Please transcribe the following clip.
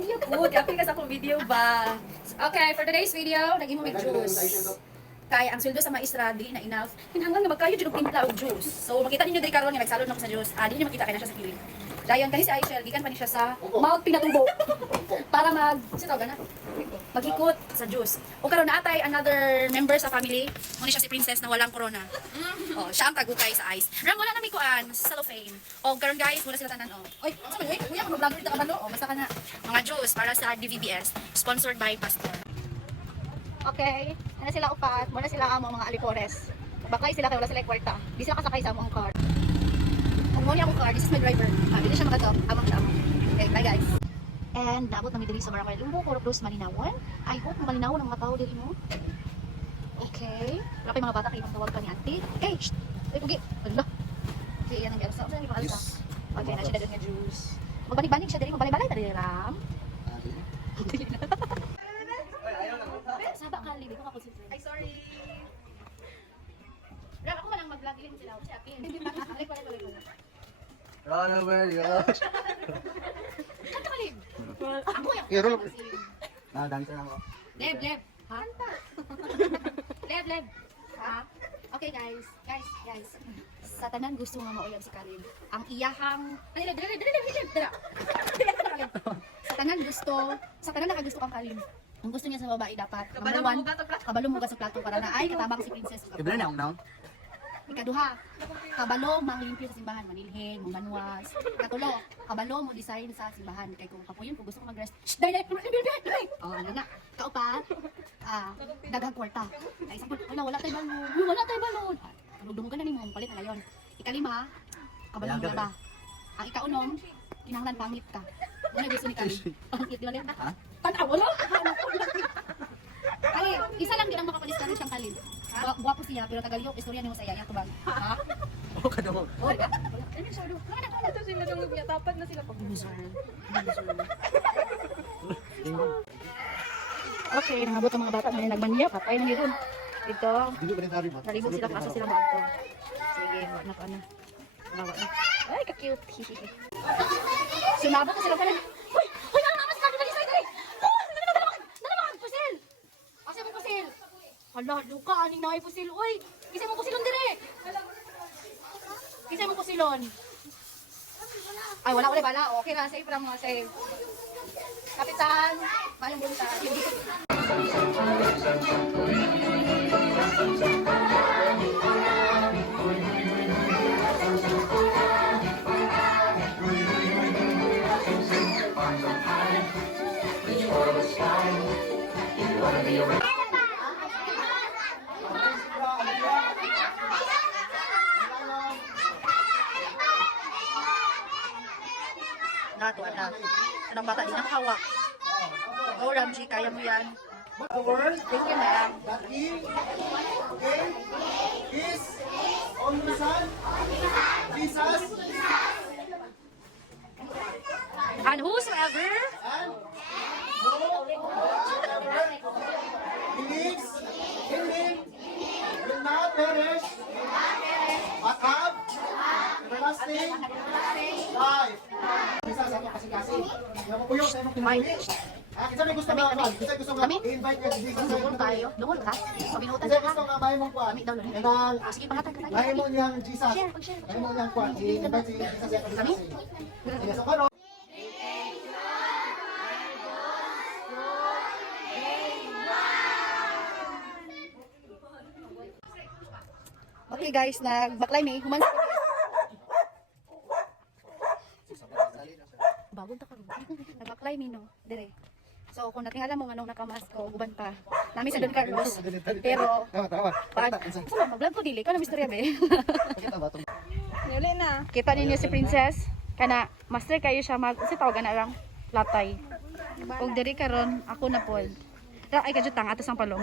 Sige po, kapil ka sa akong video ba? Okay, for today's video, lagi mo may juice. Kaya ang sweldo sa maestra, di na enough. Hinanglan nga magkayo, dyan timpla o juice. So, makita ninyo diri karon nga nagsalon ako sa juice. Di niyo makita kaya na siya sa kilid. Dayon, kasi si Aichel, gikan pa niya siya sa mouth pinatubo. Para sino na? Mag-ikot sa juice. O karon na atay another member sa family. Muna siya si Princess na walang corona. Oh, siya ang tagukay sa ice. Ram wala na may kuan sa cellophane. O karon guys, muna sila tanan. Oy, sabi ko, kuya, mag-vlog dito ka ba no? O basta ka na. Mga juice para sa DVBS, sponsored by Pastor. Okay, na sila upat, muna sila amo mga alipores. Bakay sila kay wala sila kwarta. Di sila kasakay sa among car. Kung mo niya akong car, this is my driver. Dili siya makatop, amang siya amang. Okay, bye guys. And naabot namin diri sa Barangay Lumbo, Corop Dos, Malinawan. I hope malinawan ang mga tao diri mo. Okay. Wala kay mga bata kay tawag ka ni auntie. Okay, shh. Ay, pugi. Ala. Okay, yan ang gawin. Saan ni paalsa? Okay, na siya dadon nga juice. Magbanig-banig siya diri, magbalay-balay ta diri ram. Saba ka, libi ko ka-concentrate. Ay, sorry. Ram, ako malang mag-vlog ilin sila. Ako siya apin. Balik. Run away, gosh. Kanto ka, Lib? Ako yung... Roll up. Dancer ako. Leb. Ha? Leb. Ha? Okay, guys. Sa tanan gusto nga mauyab si Kalib. Ang iyahang... Ay, dala. Sa tanan nakagusto kang Kalib. Ang gusto niya sa babae dapat. Number one, kabalo mo sa plato para na ay katabang si Princess. Iba na now. Ikaduha, kabalo manglimpyo sa simbahan, manilhin, manganwas. Katulo, kabalo mo design sa simbahan. Kay kung kapuyon ko gusto ko mag-rest. Shh, dai. Oh, ano na. Kaupat, daghang kwarta. Kay isang wala tayo balon. Dumugan na ni mo, palit na layon. Ikalima, kabalo mo ba? Ang ikaunom, kinahanglan pangit ka. Ano gusto ni Kali? Pangit, di ba liyan ka? Tanawa lang! Kali, isa lang din ang makapalistan siyang Kali. Guwapo siya, pero tagaliyok, istorya niyo sa iya, tubag. Ha? Oo, kadamo. Oh, diba? Ano siya, ano? Ito sila nung niya, tapat na sila pag-uusap. Okay, nangabot ang mga bata na nagmanya, patay na nito. Ito, Dili pa rin tari ba? nalibog sila kasi sila mga ito. Sige, wala na ka na. Nawa na. Ay, ka-cute. Sumabot na sila pala. Uy, mama, sinabi na sa dali. Dala pusil. Kasi mo pusil. Hala, luka, aning na pusil. Uy, kisay mo pusilon dire. Kisay mo pusilon. Ay, wala. Okay na, safe lang mga safe. Kapitan, mayong buntag. Nato, anak. Anong bata, di nakahawak. Oh, Ramji, kaya mo yan. Thank you, ma'am. Okay. Is on the sun. Jesus. And whosoever Believes in him will not perish, but have everlasting life. Isa sa inyo kasi. Yung puyo sa inyo pinuli. Kinsa may gusto nga man? Kinsa gusto nga i-invite niya si Jesus sa dungol inyo? tayo. Dungol ka? Pabinutan Kinsa ka gusto ha? nga bahay mong kuan? Kami daw lang. Kanang Sige, pangatag ka tayo. bahay mo niyang Jesus. Share, pag-share. Bahay mo niyang kuan. I-invite si Jesus sa Kami? inyo. Sige, so karon. Okay guys, nagbaklay may human. Babon ta karon. Nagbaklay mi no, dire. So kung natingala mo nganong nakamasko uban pa. Nami sa Don Carlos. Pero Tawa. pag mag-vlog ko dili ka na istorya be. Pakita ba tong Yuli na. Kita ninyo si Princess kana master kayo siya mag si tawagan na lang latay. Kung diri karon ako na pod. Ra ay kadyo tang ato sang palong.